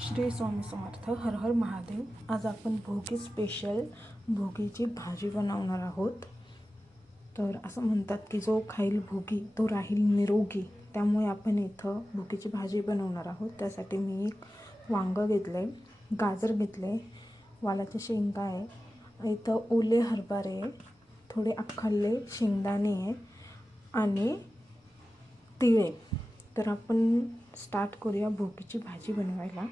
श्री स्वामी समर्थ. हर हर महादेव. आज आपण भोगी स्पेशल भोगीची भाजी बनवणार आहोत. तर असं म्हणतात की जो खाईल भोगी तो राहील निरोगी. त्यामुळे आपण इथं भोगीची भाजी बनवणार आहोत. त्यासाठी मी एक वांगं घेतलं आहे, गाजर घेतले आहे, वालाच्या शेंगा आहे, इथं ओले हरभरे आहे, थोडे अख्खले शेंगदाणे आहे आणि तिळे. तर आपण स्टार्ट करूया भोगीची भाजी बनवायला.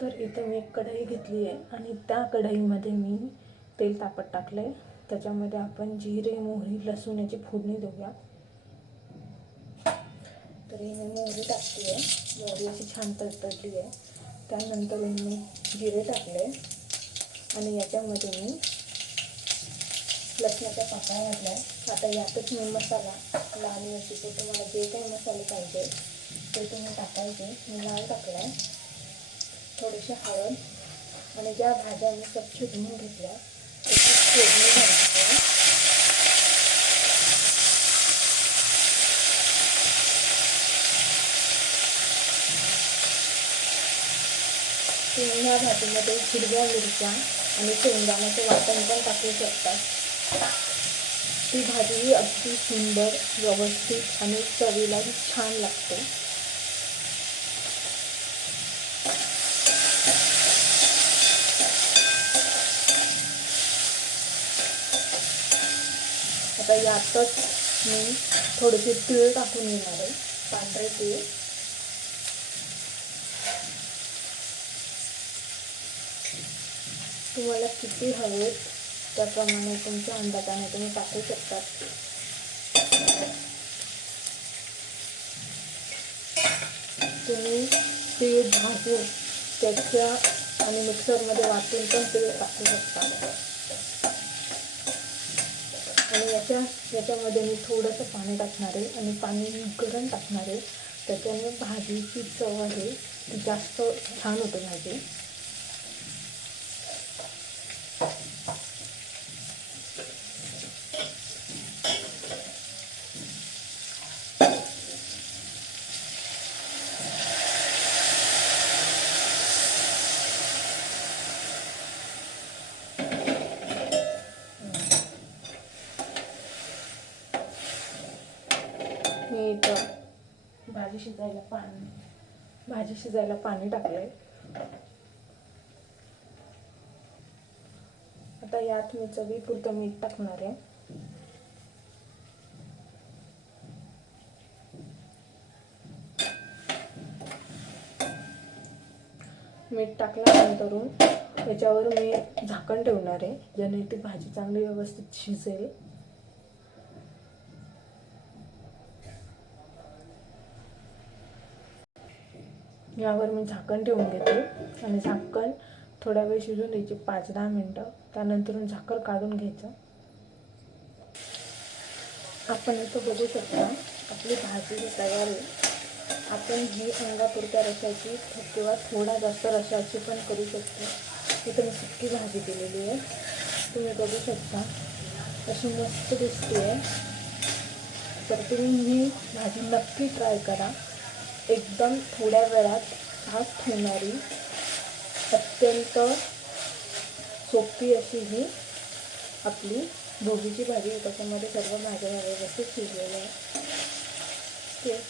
तर इथं मी एक कढई घेतली आहे आणि त्या कढईमध्ये मी तेल तापत टाकलं आहे. त्याच्यामध्ये आपण जिरे, मोहरी, लसूण याची फोडणी देऊया. तरी मी मोहरी टाकते आहे. मोहरी अशी छान तडतडली आहे. त्यानंतर मी जिरे टाकले आणि याच्यामध्ये मी लसणाच्या पाकळ्या घातल्या. आता यातच मी मसाला लाल मिरचीचे तुम्हाला जे काही मसाले पाहिजे ते तुम्ही टाकायचे. मी लाल टाकला आहे, थोडीशी हळद आणि ज्या भाज्या मी स्वच्छ धुवून घेतल्या त्याची फोडणी घालते. तुम्ही ह्या भाजीमध्ये हिरव्या मिरच्या आणि शेंगदाण्याचं वाटण पण टाकू शकता. ती भाजी अगदी सुंदर, व्यवस्थित आणि चवीलाही छान लागते. आता यातच मी थोडेसे तीळ टाकून घेणार आहे, पांढरे तीळ. तुम्हाला किती हवेत त्याप्रमाणे तुमच्या अंदाजाने तुम्ही टाकू शकतात. तुम्ही तीळ भाजून त्याच्या आणि मिक्सरमध्ये वाटून पण तीळ टाकू शकता. आणि याच्यामध्ये मी थोडंसं पाणी टाकणार आहे आणि पाणी गरम टाकणार आहे. त्याच्याने भाजीची चव आहे ती जास्त छान होते भाजी. मी इथं भाजी शिजायला पाणी टाकलंय. आता यात मी चवीपुरतं मीठ टाकणार आहे. मीठ टाकल्यानंतर त्याच्यावर मी झाकण ठेवणार आहे, ज्याने ती भाजी चांगली व्यवस्थित शिजेल. यावर मी झाकण ठेवून घेते आणि झाकण थोडा वेळ शिजून द्यायची, 5-10 मिनटं. त्यानंतर झाकण काढून घ्यायचं. आपण इथं बघू शकता आपली भाजी तयार आहे. आपण ही अंगापुरत्या रसाची किंवा थोडा जास्त रसाची पण करू शकतो. इथं मी सुक्की भाजी केलेली आहे, तुम्ही बघू शकता अशी मस्त दिसते आहे. तर तुम्ही ही भाजी नक्की ट्राय करा. एकदम थोड्या वेळात फास्ट होणारी, अत्यंत सोपी अशी ही आपली भोगीची भाजी. त्याच्यामध्ये सर्व भाज्या व्यवस्थित शिजलेल्या आहेत.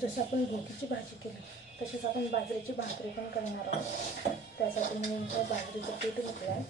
जसं आपण भोगीची भाजी केली तसेच आपण बाजरीची भाकरी पण करणार आहोत. त्यासाठी मी बाजरीचं पीठ घेतलं आहे.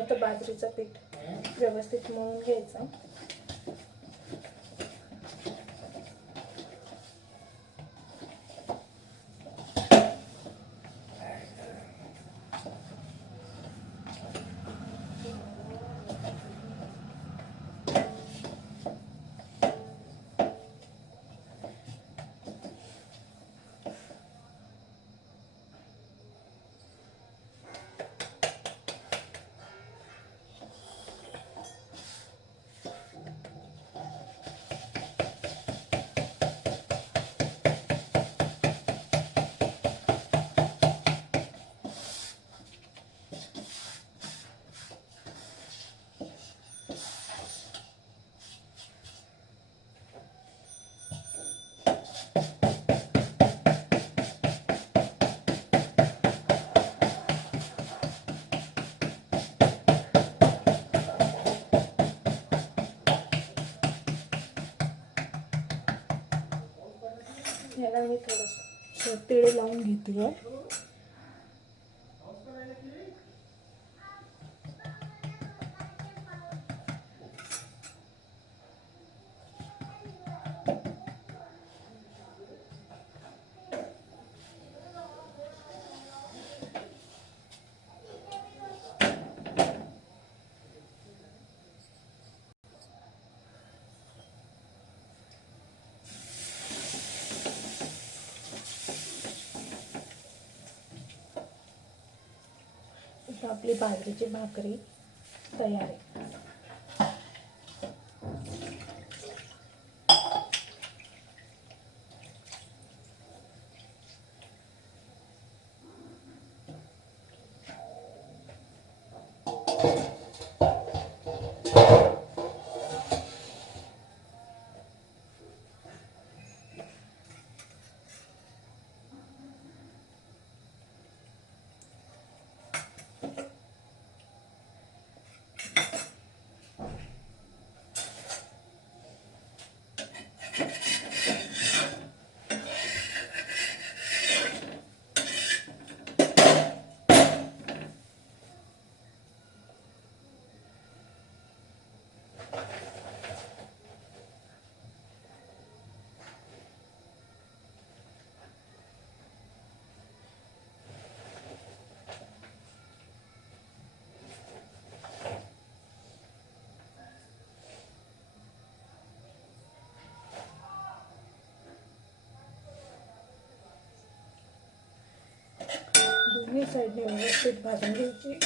आता बाजरीचं पीठ व्यवस्थित मळून घ्यायचं. त्याला मी थोडंसं तेल लावून घेते. आता आपली बाजरीची भाकरी तयार आहे. दोन्ही साईडने व्यवस्थित भाजून घ्यायची.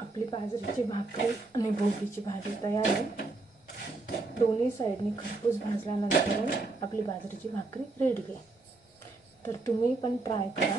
आपली बाजरीची भाकरी आणि भोगीची भाजी तयार आहे. दोन्ही साईडनी खरपूस भाजल्यानंतर आपली बाजरीची भाकरी रेडी आहे. तर तुम्ही पण ट्राय करा.